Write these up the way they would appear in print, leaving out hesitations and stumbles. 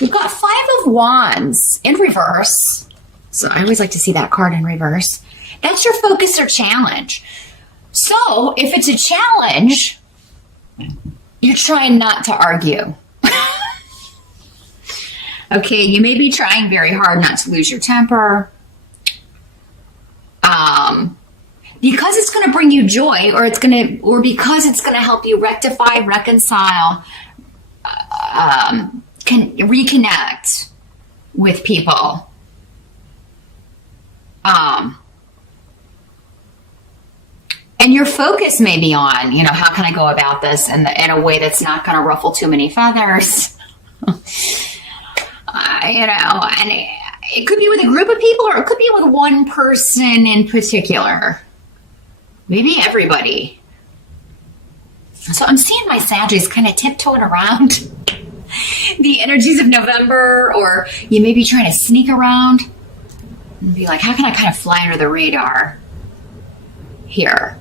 We've got Five of Wands in reverse. So I always like to see that card in reverse. That's your focus or challenge. So if it's a challenge, you're trying not to argue. Okay, you may be trying very hard not to lose your temper. Because it's going to bring you joy, or because it's going to help you rectify, reconcile, reconnect with people. And your focus may be on, how can I go about this in a way that's not going to ruffle too many feathers? And it could be with a group of people, or it could be with one person in particular. Maybe everybody. So I'm seeing my Sagittarius kind of tiptoeing around the energies of November, or you may be trying to sneak around and be like, how can I kind of fly under the radar here?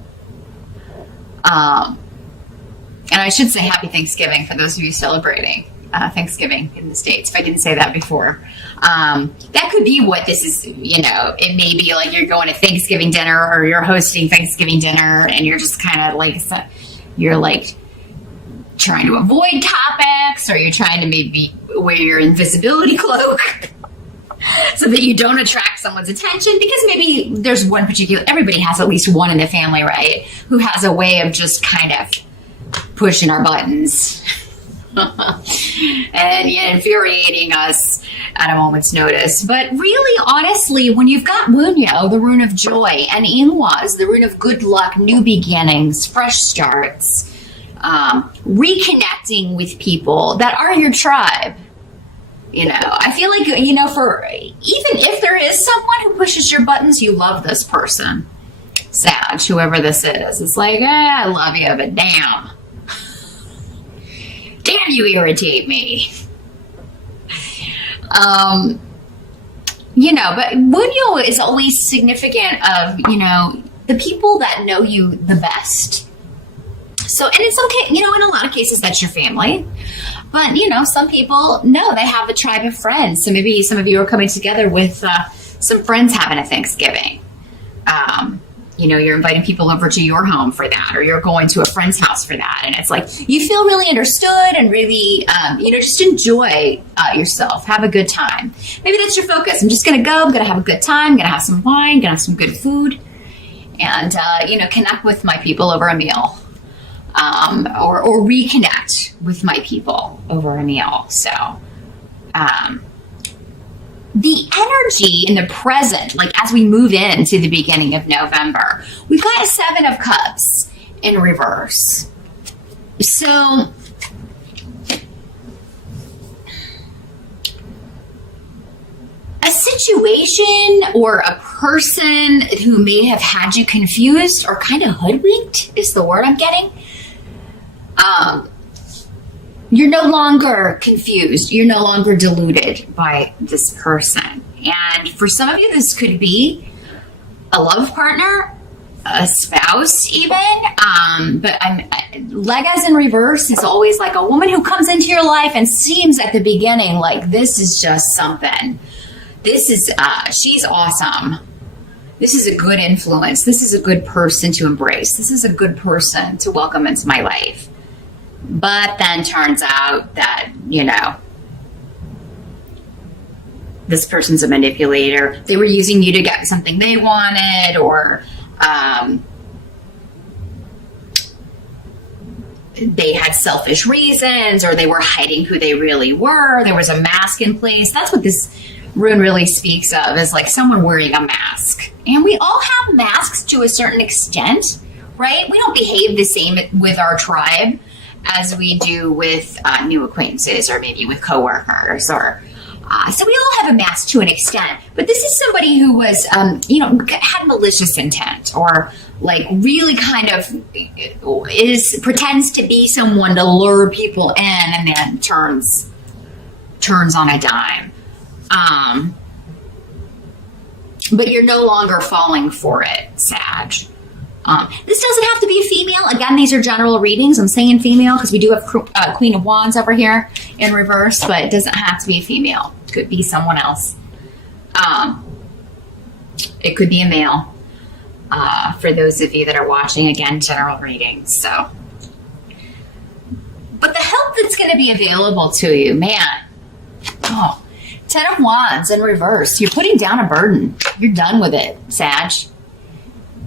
And I should say happy Thanksgiving for those of you celebrating Thanksgiving in the States, if I didn't say that before. That could be what this is, it may be like you're going to Thanksgiving dinner, or you're hosting Thanksgiving dinner, and you're just kind of like, you're like trying to avoid topics, or you're trying to maybe wear your invisibility cloak so that you don't attract someone's attention, because maybe there's one particular, everybody has at least one in the family, right, who has a way of just kind of pushing our buttons and infuriating us at a moment's notice. But really, honestly, when you've got Munyo, the rune of joy, and Inwas, the rune of good luck, new beginnings, fresh starts, reconnecting with people that are your tribe, I feel like, for even if there is someone who pushes your buttons, you love this person. Sag, whoever this is. It's like, I love you, but damn. Damn, you irritate me. But Munyo is always significant of, the people that know you the best. So, and in some case, in a lot of cases, that's your family. But, some people know they have a tribe of friends. So maybe some of you are coming together with some friends having a Thanksgiving. You're inviting people over to your home for that, or you're going to a friend's house for that. And it's like, you feel really understood and really, just enjoy yourself. Have a good time. Maybe that's your focus. I'm just going to go. I'm going to have a good time. I'm going to have some wine. Going to have some good food. And, connect with my people over a meal. Or reconnect with my people over a meal. So, the energy in the present, like as we move into the beginning of November, we've got a Seven of Cups in reverse. So, a situation or a person who may have had you confused or kind of hoodwinked is the word I'm getting. You're no longer confused. You're no longer deluded by this person. And for some of you, this could be a love partner, a spouse even. But Lega's in reverse is always like a woman who comes into your life and seems at the beginning like this is just something. This is, she's awesome. This is a good influence. This is a good person to embrace. This is a good person to welcome into my life. But then turns out that, this person's a manipulator. They were using you to get something they wanted, or they had selfish reasons, or they were hiding who they really were. There was a mask in place. That's what this rune really speaks of, is like someone wearing a mask. And we all have masks to a certain extent, right? We don't behave the same with our tribe as we do with new acquaintances, or maybe with coworkers, or so we all have a mask to an extent. But this is somebody who was, had malicious intent, or like really kind of pretends to be someone to lure people in, and then turns on a dime. But you're no longer falling for it, Sag. This doesn't have to be a female. Again, these are general readings. I'm saying female because we do have Queen of Wands over here. in reverse, but it doesn't have to be a female. It could be someone else. It could be a male. For those of you that are watching, again, general readings. So, but the help that's going to be available to you, man. Oh, 10 of Wands in reverse. You're putting down a burden. You're done with it, Sag.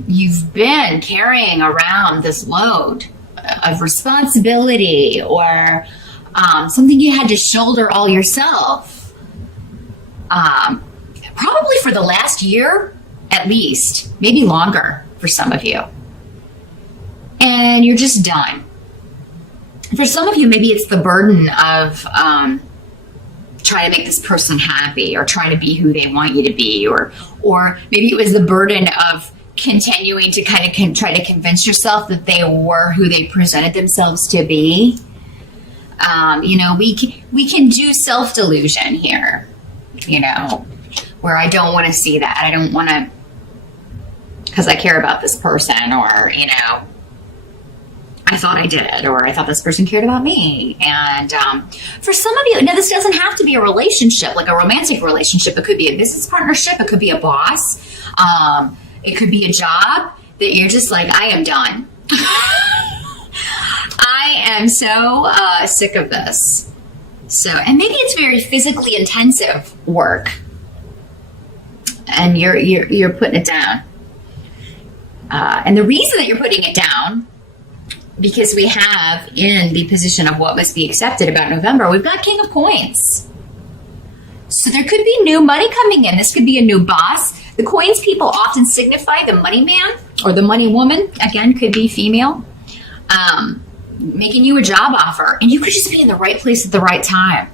You've been carrying around this load of responsibility or something you had to shoulder all yourself. Probably for the last year, at least, maybe longer for some of you. And you're just done. For some of you, maybe it's the burden of trying to make this person happy or trying to be who they want you to be, or maybe it was the burden of continuing to kind of try to convince yourself that they were who they presented themselves to be. We can do self-delusion here, where I don't want to see that. I don't want to, because I care about this person, or, I thought I did, or I thought this person cared about me. And for some of you, now this doesn't have to be a relationship, like a romantic relationship. It could be a business partnership. It could be a boss. It could be a job that you're just like, I am done. I am so sick of this. So, and maybe it's very physically intensive work, and you're putting it down. And the reason that you're putting it down, because we have in the position of what must be accepted about November, we've got King of Coins. So there could be new money coming in. This could be a new boss. The coins people often signify the money man or the money woman. Again, could be female. Making you a job offer. And you could just be in the right place at the right time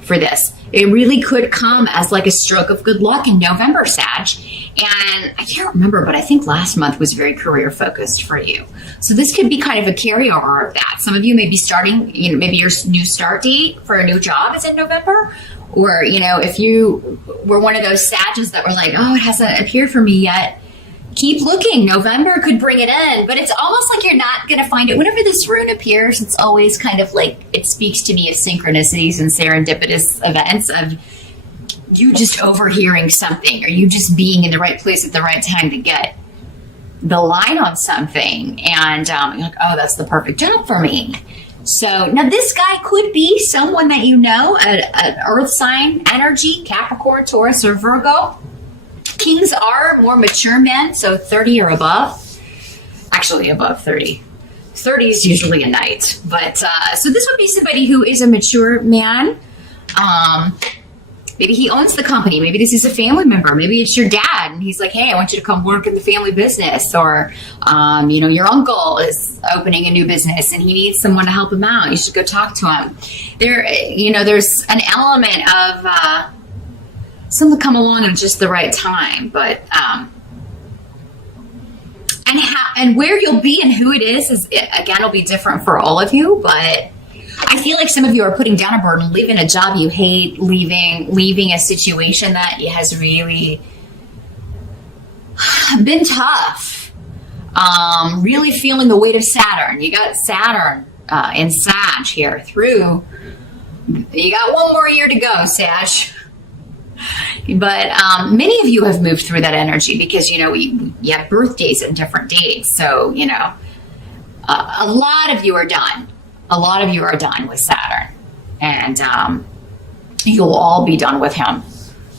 for this. It really could come as like a stroke of good luck in November, Sag. And I can't remember, but I think last month was very career focused for you. So this could be kind of a carryover of that. Some of you may be starting, maybe your new start date for a new job is in November. Or, if you were one of those Sages that were like, oh, it hasn't appeared for me yet, keep looking. November could bring it in, but it's almost like you're not going to find it. Whenever this rune appears, it's always kind of like, it speaks to me of synchronicities and serendipitous events of you just overhearing something, or you just being in the right place at the right time to get the line on something. And you're like, oh, that's the perfect job for me. So now this guy could be someone that an earth sign energy, Capricorn, Taurus, or Virgo. Kings are more mature men, so 30 or above. Actually, above 30. 30 is usually a knight. But so this would be somebody who is a mature man. Maybe he owns the company. Maybe this is a family member. Maybe it's your dad, and he's like, hey, I want you to come work in the family business. Or, your uncle is opening a new business, and he needs someone to help him out. You should go talk to him. There's an element of someone come along at just the right time. But, and where you'll be and who it is again, will be different for all of you. But I feel like some of you are putting down a burden, leaving a job you hate, leaving a situation that has really been tough. Really feeling the weight of Saturn. You got Saturn in Sag here through. You got one more year to go, Sag. But many of you have moved through that energy because, you have birthdays and different dates. So, a lot of you are done. A lot of you are done with Saturn, and you'll all be done with him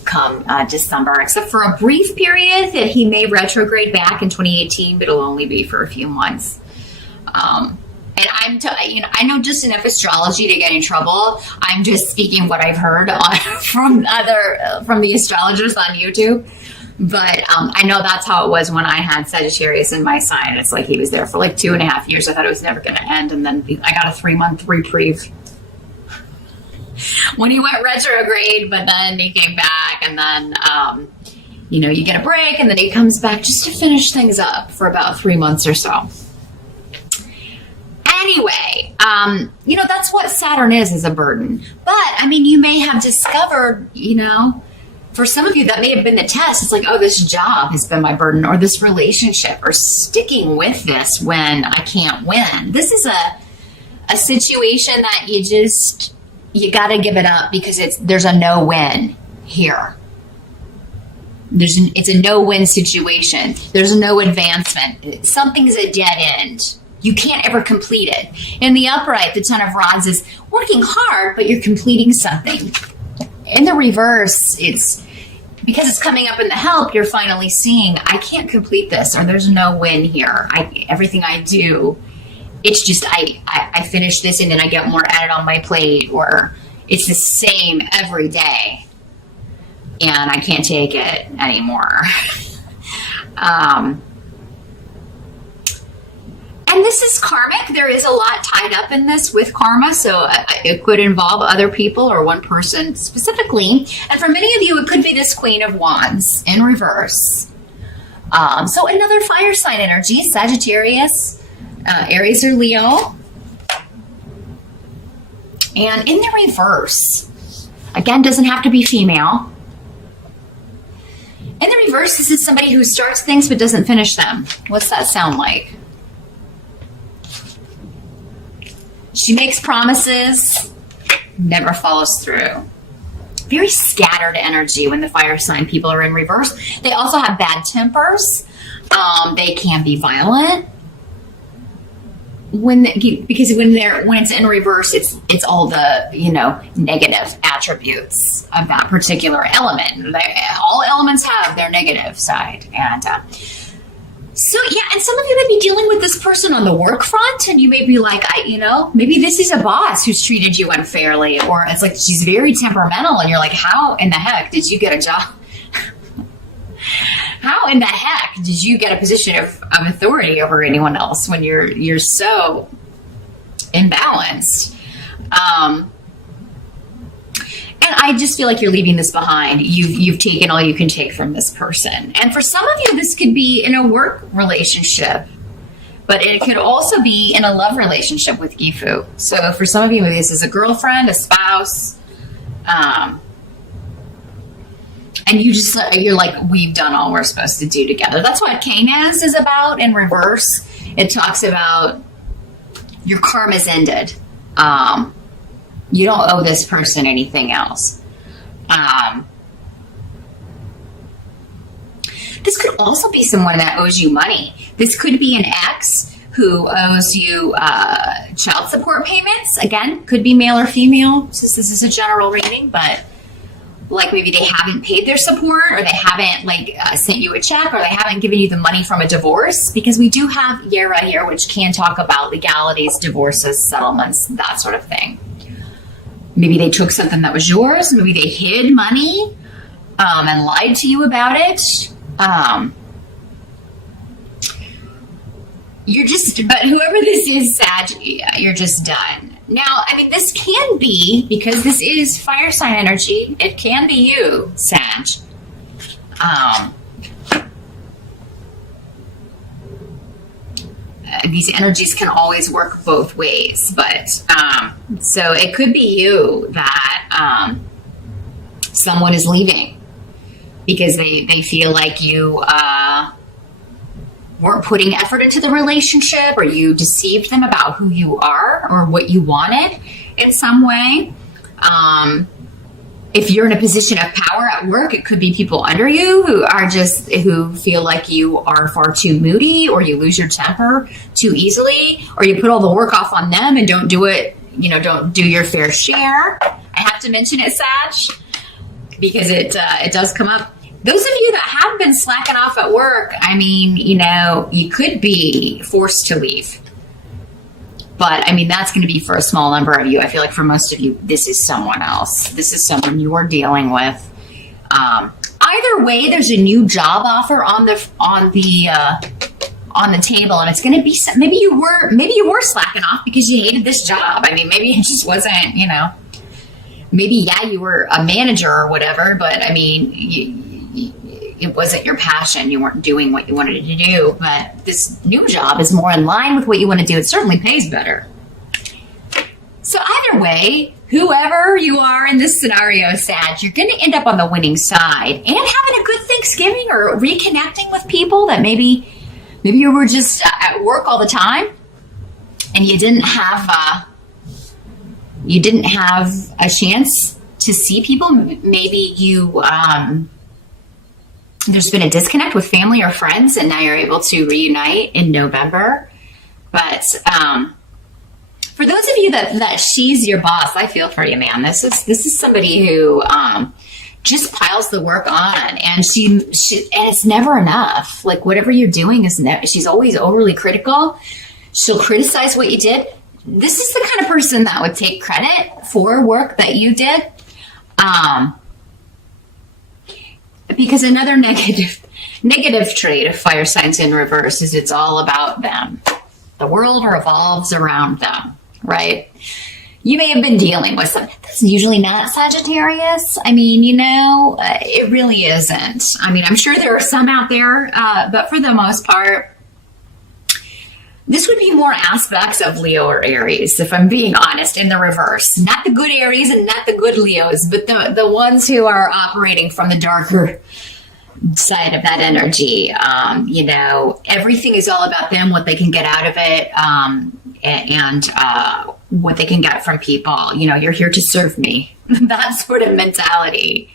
come December, except for a brief period that he may retrograde back in 2018, but it'll only be for a few months. And I know just enough astrology to get in trouble. I'm just speaking what I've heard from the astrologers on YouTube. But I know that's how it was when I had Sagittarius in my sign. It's like he was there for like 2.5 years. I thought it was never going to end. And then I got a 3-month reprieve when he went retrograde, but then he came back, and then, you get a break, and then he comes back just to finish things up for about 3 months or so. Anyway, that's what Saturn is a burden. But, you may have discovered, for some of you, that may have been the test. It's like, oh, this job has been my burden, or this relationship, or sticking with this when I can't win. This is a situation that you just you got to give it up because there's a no-win here. It's a no-win situation. There's no advancement. Something's a dead end. You can't ever complete it. In the upright, the Ten of Rods is working hard, but you're completing something. In the reverse, it's because it's coming up in the help, you're finally seeing, I can't complete this, or there's no win here. Everything I do, it's just, I finish this and then I get more added on my plate, or it's the same every day. And I can't take it anymore. And this is karmic. There is a lot tied up in this with karma. So it could involve other people or one person specifically. And for many of you, it could be this Queen of Wands in reverse. So another fire sign energy, Sagittarius, Aries or Leo. And in the reverse, again, doesn't have to be female. In the reverse, this is somebody who starts things but doesn't finish them. What's that sound like? She makes promises, never follows through. Very scattered energy when the fire sign people are in reverse. They also have bad tempers. They can be violent. Because when it's in reverse, it's all the negative attributes of that particular element. All elements have their negative side, and so yeah. And some of you may be dealing with this person on the work front, and you may be like, maybe this is a boss who's treated you unfairly, or it's like she's very temperamental, and you're like, how in the heck did you get a job? How in the heck did you get a position of authority over anyone else when you're so imbalanced? And I just feel like you're leaving this behind. You've taken all you can take from this person. And for some of you, this could be in a work relationship, but it could also be in a love relationship with Gifu. So for some of you, maybe this is a girlfriend, a spouse, and you're like, we've done all we're supposed to do together. That's what Canes is about in reverse. It talks about your karma's ended. You don't owe this person anything else. This could also be someone that owes you money. This could be an ex who owes you child support payments. Again, could be male or female, since this is a general reading, but like maybe they haven't paid their support, or they haven't sent you a check, or they haven't given you the money from a divorce, because we do have Yera here, which can talk about legalities, divorces, settlements, that sort of thing. Maybe they took something that was yours. Maybe they hid money and lied to you about it. But whoever this is, Sag, you're just done. Now, I mean, this can be, because this is fire sign energy, it can be you, Sag. These energies can always work both ways, but so it could be you that someone is leaving because they feel like you weren't putting effort into the relationship, or you deceived them about who you are or what you wanted in some way. If you're in a position of power at work, it could be people under you who feel like you are far too moody, or you lose your temper too easily, or you put all the work off on them and don't do it, don't do your fair share. I have to mention it, Sag, because it does come up. Those of you that have been slacking off at work, I mean, you could be forced to leave. But, I mean, that's going to be for a small number of you. I feel like for most of you, this is someone else. This is someone you are dealing with. Either way, there's a new job offer on the table, and it's going to be maybe you were slacking off because you hated this job. I mean, maybe it just wasn't, maybe you were a manager or whatever, but I mean, it wasn't your passion. You weren't doing what you wanted to do, but this new job is more in line with what you want to do. It certainly pays better. So either way, whoever you are in this scenario, Sag, you're going to end up on the winning side and having a good Thanksgiving, or reconnecting with people that maybe you were just at work all the time and you didn't have you didn't have a chance to see people. Maybe you, there's been a disconnect with family or friends, and now you're able to reunite in November. But for those of you that she's your boss, I feel for you, man. This is somebody who just piles the work on, and she and it's never enough. Like, whatever you're doing is she's always overly critical. She'll criticize what you did. This is the kind of person that would take credit for work that you did. Because another negative trait of fire signs in reverse is it's all about them. The world revolves around them, right? You may have been dealing with some. That's usually not Sagittarius. I mean, it really isn't. I mean, I'm sure there are some out there, but for the most part, this would be more aspects of Leo or Aries, if I'm being honest, in the reverse. Not the good Aries and not the good Leos, but the ones who are operating from the darker side of that energy. Everything is all about them, what they can get out of it, and what they can get from people. You're here to serve me. That sort of mentality.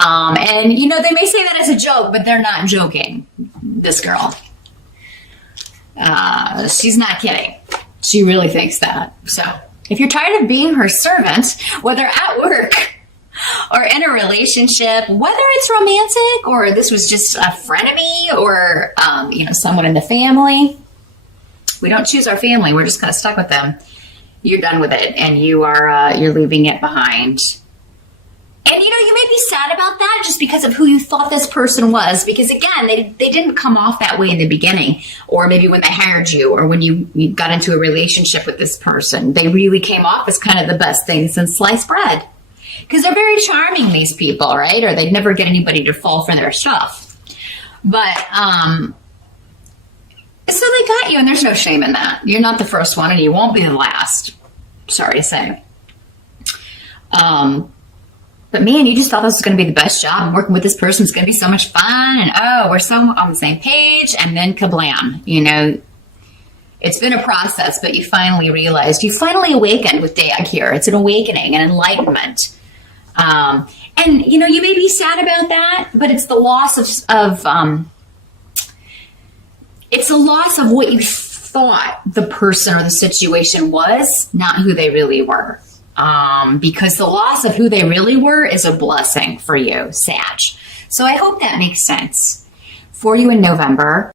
And they may say that as a joke, but they're not joking. This girl. She's not kidding. She really thinks that. So if you're tired of being her servant, whether at work or in a relationship, whether it's romantic or this was just a frenemy or, someone in the family, we don't choose our family. We're just kind of stuck with them. You're done with it, and you're leaving it behind. And, you may be sad about that just because of who you thought this person was. Because, again, they didn't come off that way in the beginning. Or maybe when they hired you or when you got into a relationship with this person. They really came off as kind of the best thing since sliced bread. Because they're very charming, these people, right? Or they'd never get anybody to fall for their stuff. But, so they got you, and there's no shame in that. You're not the first one, and you won't be the last. Sorry to say. But man, you just thought this was going to be the best job, and working with this person is going to be so much fun, and we're so on the same page, and then kablam. It's been a process, but you finally awakened with Dag here. It's an awakening, an enlightenment. And you may be sad about that, but it's the loss it's the loss of what you thought the person or the situation was, not who they really were. Because the loss of who they really were is a blessing for you, Sag. So I hope that makes sense for you in November.